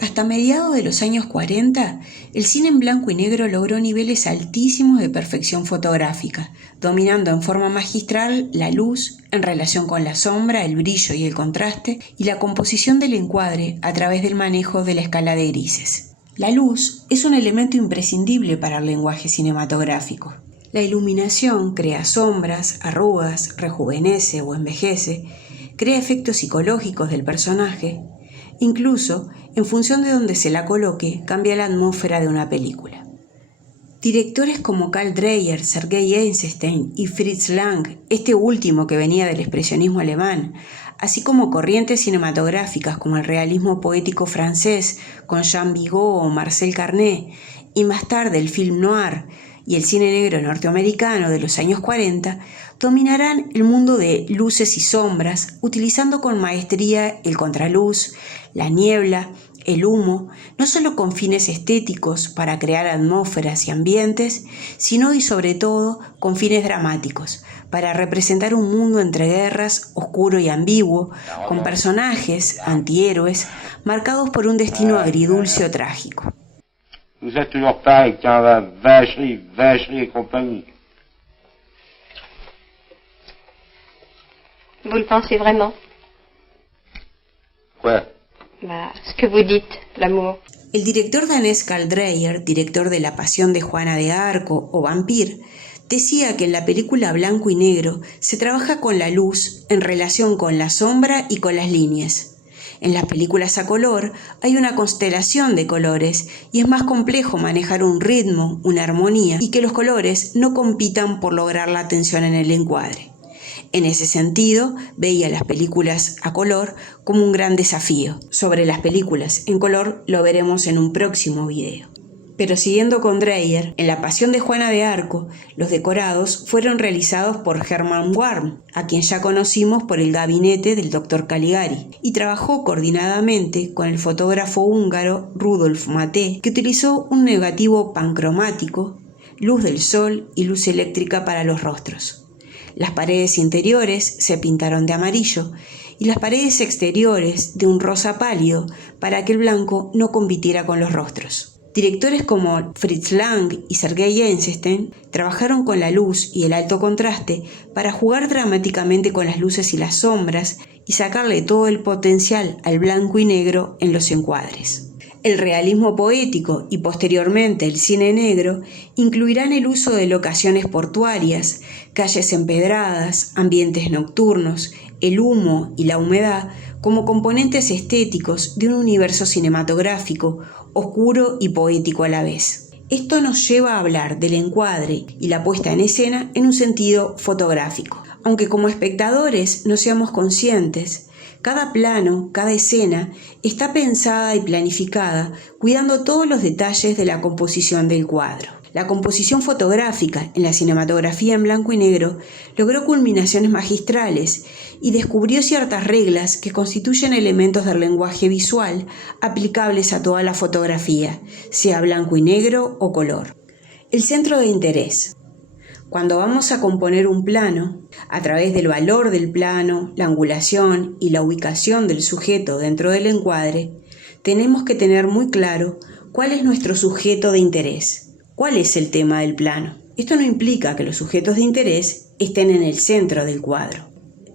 Hasta mediados de los años 40, el cine en blanco y negro logró niveles altísimos de perfección fotográfica, dominando en forma magistral la luz en relación con la sombra, el brillo y el contraste, y la composición del encuadre a través del manejo de la escala de grises. La luz es un elemento imprescindible para el lenguaje cinematográfico. La iluminación crea sombras, arrugas, rejuvenece o envejece, crea efectos psicológicos del personaje. Incluso, en función de donde se la coloque, cambia la atmósfera de una película. Directores como Karl Dreyer, Sergei Eisenstein y Fritz Lang, este último que venía del expresionismo alemán, así como corrientes cinematográficas como el realismo poético francés con Jean Vigo o Marcel Carné, y más tarde el film noir y el cine negro norteamericano de los años 40, dominarán el mundo de luces y sombras, utilizando con maestría el contraluz, la niebla, el humo, no solo con fines estéticos para crear atmósferas y ambientes, sino y sobre todo con fines dramáticos, para representar un mundo entre guerras, oscuro y ambiguo, con personajes, antihéroes, marcados por un destino agridulce o trágico. Vous êtes toujours pareil, tiens, vacherie et compagnie. Vous le pensez vraiment? Quoi? Ce que vous dites, l'amour. El director danés Karl Dreyer, director de La Pasión de Juana de Arco o Vampir, decía que en la película blanco y negro se trabaja con la luz en relación con la sombra y con las líneas. En las películas a color hay una constelación de colores y es más complejo manejar un ritmo, una armonía y que los colores no compitan por lograr la atención en el encuadre. En ese sentido, veía las películas a color como un gran desafío. Sobre las películas en color lo veremos en un próximo video. Pero siguiendo con Dreyer, en La Pasión de Juana de Arco, los decorados fueron realizados por Hermann Warm, a quien ya conocimos por el gabinete del Dr. Caligari, y trabajó coordinadamente con el fotógrafo húngaro Rudolf Maté, que utilizó un negativo pancromático, luz del sol y luz eléctrica para los rostros. Las paredes interiores se pintaron de amarillo y las paredes exteriores de un rosa pálido para que el blanco no compitiera con los rostros. Directores como Fritz Lang y Sergei Eisenstein trabajaron con la luz y el alto contraste para jugar dramáticamente con las luces y las sombras y sacarle todo el potencial al blanco y negro en los encuadres. El realismo poético y posteriormente el cine negro incluirán el uso de locaciones portuarias, calles empedradas, ambientes nocturnos, el humo y la humedad como componentes estéticos de un universo cinematográfico oscuro y poético a la vez. Esto nos lleva a hablar del encuadre y la puesta en escena en un sentido fotográfico. Aunque como espectadores no seamos conscientes, cada plano, cada escena está pensada y planificada cuidando todos los detalles de la composición del cuadro. La composición fotográfica en la cinematografía en blanco y negro logró culminaciones magistrales y descubrió ciertas reglas que constituyen elementos del lenguaje visual aplicables a toda la fotografía, sea blanco y negro o color. El centro de interés. Cuando vamos a componer un plano, a través del valor del plano, la angulación y la ubicación del sujeto dentro del encuadre, tenemos que tener muy claro cuál es nuestro sujeto de interés. ¿Cuál es el tema del plano? Esto no implica que los sujetos de interés estén en el centro del cuadro,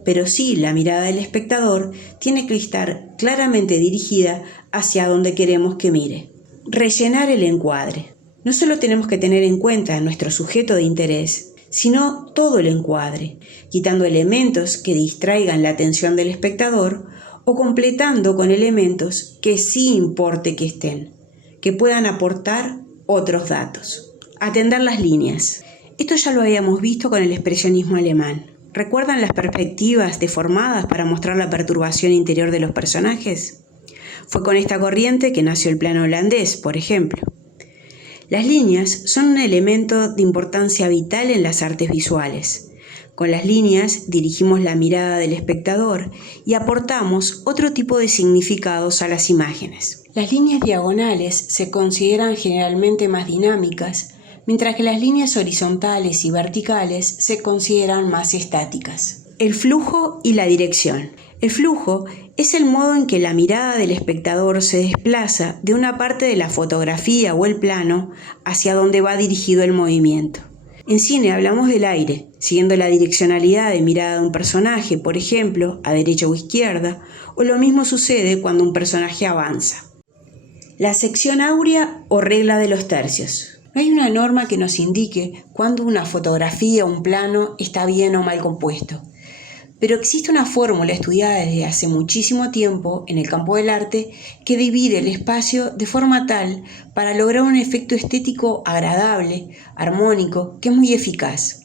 pero sí la mirada del espectador tiene que estar claramente dirigida hacia donde queremos que mire. Rellenar el encuadre. No solo tenemos que tener en cuenta nuestro sujeto de interés, sino todo el encuadre, quitando elementos que distraigan la atención del espectador o completando con elementos que sí importe que estén, que puedan aportar otros datos. Atender las líneas. Esto ya lo habíamos visto con el expresionismo alemán. ¿Recuerdan las perspectivas deformadas para mostrar la perturbación interior de los personajes? Fue con esta corriente que nació el plano holandés, por ejemplo. Las líneas son un elemento de importancia vital en las artes visuales. Con las líneas dirigimos la mirada del espectador y aportamos otro tipo de significados a las imágenes. Las líneas diagonales se consideran generalmente más dinámicas, mientras que las líneas horizontales y verticales se consideran más estáticas. El flujo y la dirección. El flujo es el modo en que la mirada del espectador se desplaza de una parte de la fotografía o el plano hacia donde va dirigido el movimiento. En cine hablamos del aire, siguiendo la direccionalidad de mirada de un personaje, por ejemplo, a derecha o izquierda, o lo mismo sucede cuando un personaje avanza. La sección áurea o regla de los tercios. No hay una norma que nos indique cuándo una fotografía o un plano está bien o mal compuesto, pero existe una fórmula estudiada desde hace muchísimo tiempo en el campo del arte que divide el espacio de forma tal para lograr un efecto estético agradable, armónico, que es muy eficaz.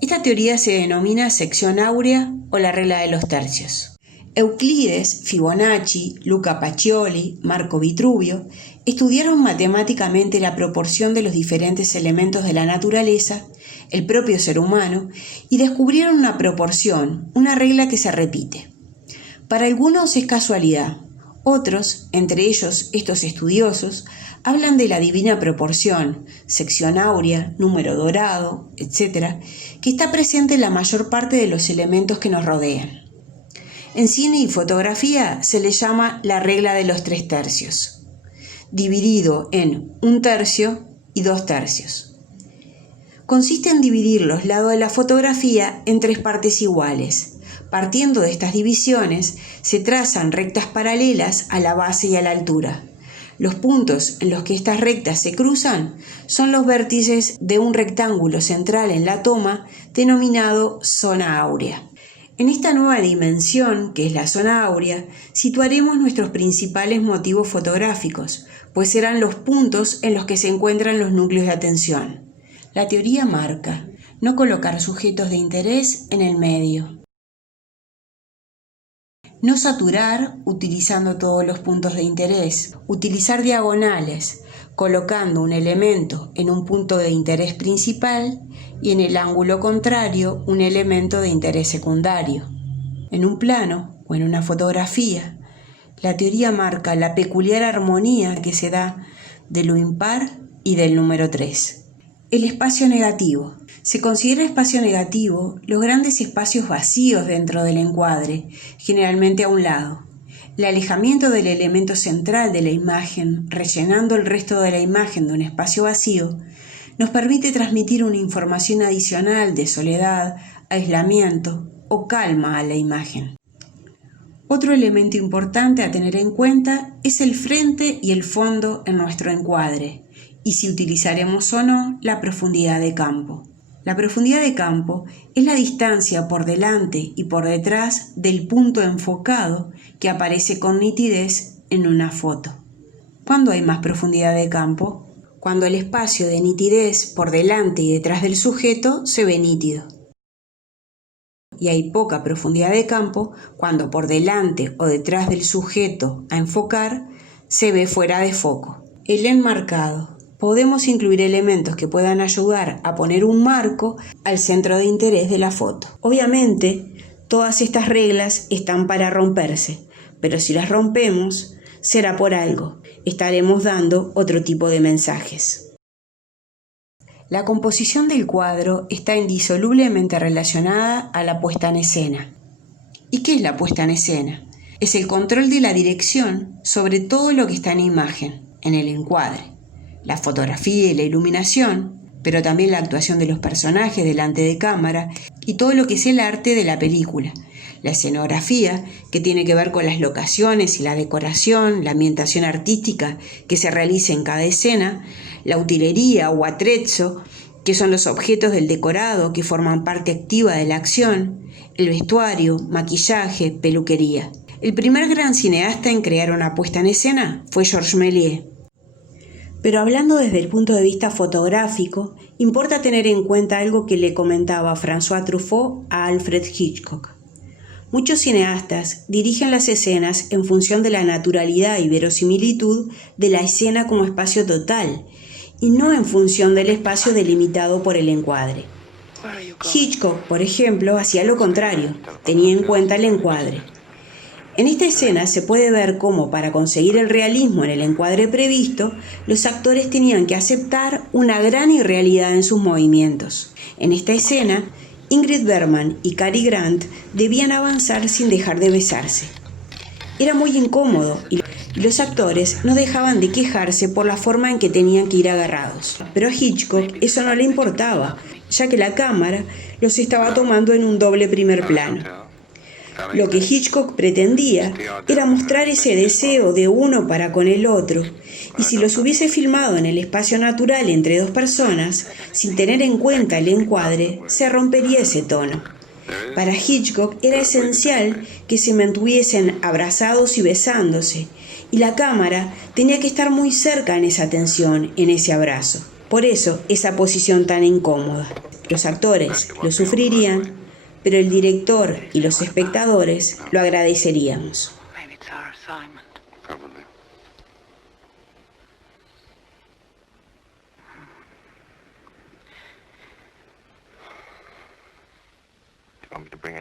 Esta teoría se denomina sección áurea o la regla de los tercios. Euclides, Fibonacci, Luca Pacioli, Marco Vitruvio estudiaron matemáticamente la proporción de los diferentes elementos de la naturaleza, el propio ser humano, y descubrieron una proporción, una regla que se repite. Para algunos es casualidad, otros, entre ellos estos estudiosos, hablan de la divina proporción, sección áurea, número dorado, etc., que está presente en la mayor parte de los elementos que nos rodean. En cine y fotografía se le llama la regla de los 3 tercios, dividido en 1 tercio y 2 tercios. Consiste en dividir los lados de la fotografía en 3 partes iguales. Partiendo de estas divisiones, se trazan rectas paralelas a la base y a la altura. Los puntos en los que estas rectas se cruzan son los vértices de un rectángulo central en la toma denominado zona áurea. En esta nueva dimensión, que es la zona áurea, situaremos nuestros principales motivos fotográficos, pues serán los puntos en los que se encuentran los núcleos de atención. La teoría marca no colocar sujetos de interés en el medio. No saturar utilizando todos los puntos de interés. Utilizar diagonales, colocando un elemento en un punto de interés principal y en el ángulo contrario un elemento de interés secundario. En un plano o en una fotografía, la teoría marca la peculiar armonía que se da de lo impar y del número 3. El espacio negativo. Se considera espacio negativo los grandes espacios vacíos dentro del encuadre, generalmente a un lado. El alejamiento del elemento central de la imagen, rellenando el resto de la imagen de un espacio vacío, nos permite transmitir una información adicional de soledad, aislamiento o calma a la imagen. Otro elemento importante a tener en cuenta es el frente y el fondo en nuestro encuadre, y si utilizaremos o no la profundidad de campo. La profundidad de campo es la distancia por delante y por detrás del punto enfocado que aparece con nitidez en una foto. ¿Cuándo hay más profundidad de campo? Cuando el espacio de nitidez por delante y detrás del sujeto se ve nítido. Y hay poca profundidad de campo cuando por delante o detrás del sujeto a enfocar se ve fuera de foco. El enmarcado. Podemos incluir elementos que puedan ayudar a poner un marco al centro de interés de la foto. Obviamente, todas estas reglas están para romperse, pero si las rompemos, será por algo. Estaremos dando otro tipo de mensajes. La composición del cuadro está indisolublemente relacionada a la puesta en escena. ¿Y qué es la puesta en escena? Es el control de la dirección sobre todo lo que está en imagen, en el encuadre. La fotografía y la iluminación, pero también la actuación de los personajes delante de cámara y todo lo que es el arte de la película. La escenografía, que tiene que ver con las locaciones y la decoración, la ambientación artística que se realiza en cada escena, la utilería o atrezzo, que son los objetos del decorado que forman parte activa de la acción, el vestuario, maquillaje, peluquería. El primer gran cineasta en crear una puesta en escena fue Georges Méliès. Pero hablando desde el punto de vista fotográfico, importa tener en cuenta algo que le comentaba François Truffaut a Alfred Hitchcock. Muchos cineastas dirigen las escenas en función de la naturalidad y verosimilitud de la escena como espacio total, y no en función del espacio delimitado por el encuadre. Hitchcock, por ejemplo, hacía lo contrario, tenía en cuenta el encuadre. En esta escena se puede ver cómo, para conseguir el realismo en el encuadre previsto, los actores tenían que aceptar una gran irrealidad en sus movimientos. En esta escena, Ingrid Bergman y Cary Grant debían avanzar sin dejar de besarse. Era muy incómodo y los actores no dejaban de quejarse por la forma en que tenían que ir agarrados. Pero a Hitchcock eso no le importaba, ya que la cámara los estaba tomando en un doble primer plano. Lo que Hitchcock pretendía era mostrar ese deseo de uno para con el otro, y si los hubiese filmado en el espacio natural entre dos personas, sin tener en cuenta el encuadre, se rompería ese tono. Para Hitchcock era esencial que se mantuviesen abrazados y besándose, y la cámara tenía que estar muy cerca en esa tensión, en ese abrazo. Por eso, esa posición tan incómoda. Los actores lo sufrirían, pero el director y los espectadores lo agradeceríamos.